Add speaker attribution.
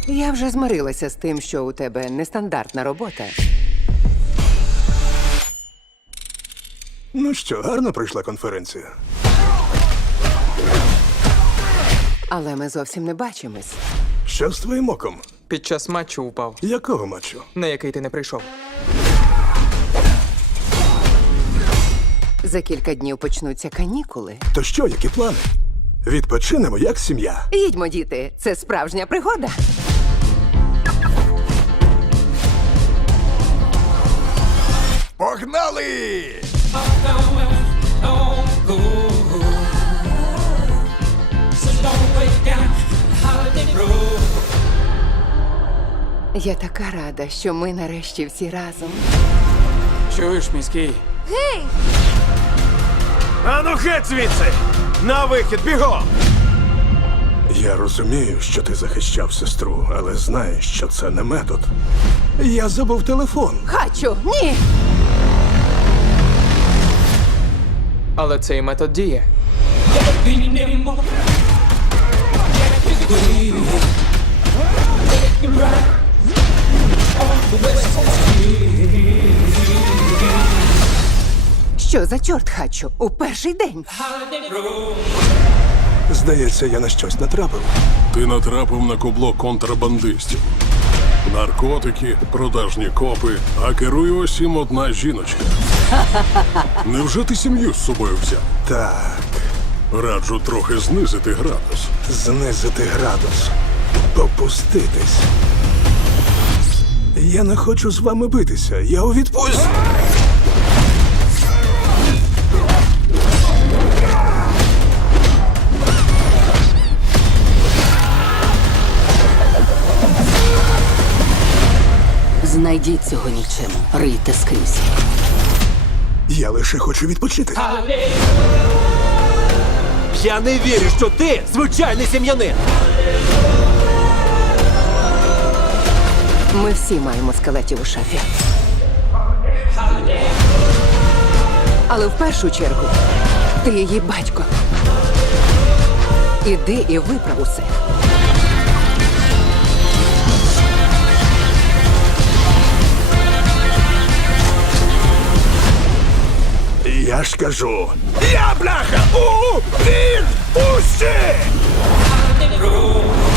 Speaker 1: Я вже змирилася з тим, що у тебе нестандартна робота.
Speaker 2: Ну що, гарно пройшла конференція.
Speaker 1: Але ми зовсім не бачимось.
Speaker 2: Що з твоїм оком?
Speaker 3: Під час матчу упав,
Speaker 2: Якого матчу?
Speaker 3: на який ти не прийшов.
Speaker 1: За кілька днів почнуться канікули.
Speaker 2: То що, які плани? Відпочинемо як сім'я.
Speaker 1: Їдьмо, діти, це справжня пригода.
Speaker 2: Погнали!
Speaker 1: Я така рада, що ми нарешті всі разом.
Speaker 3: Чуєш, міський?
Speaker 4: Ану геть звідси! На вихід, бігом!
Speaker 2: Я розумію, що ти захищав сестру, але знаєш, що це не метод. Я забув телефон.
Speaker 1: Хачу, ні!
Speaker 3: Але цей метод діє.
Speaker 1: Що за чорт, Хачу? У перший день.
Speaker 2: Здається, я на щось натрапив.
Speaker 5: Ти натрапив на кубло контрабандистів. Наркотики, продажні копи, а керує усім одна жіночка. Невже ти сім'ю з собою взяв?
Speaker 2: Так,
Speaker 5: Раджу трохи знизити градус.
Speaker 2: знизити градус. Попуститись. Я не хочу з вами битися. Я у відпустці.
Speaker 6: Знайдіть цього нічим, рийте скрізь.
Speaker 2: Я лише хочу відпочити.
Speaker 4: Я не вірю, що ти звичайний сім'янин!
Speaker 1: Ми всі маємо скелетів у шафі. Але в першу чергу ти її батько. Іди і виправ усе.
Speaker 2: Я ж кажу. Я, бляха, у відпустці!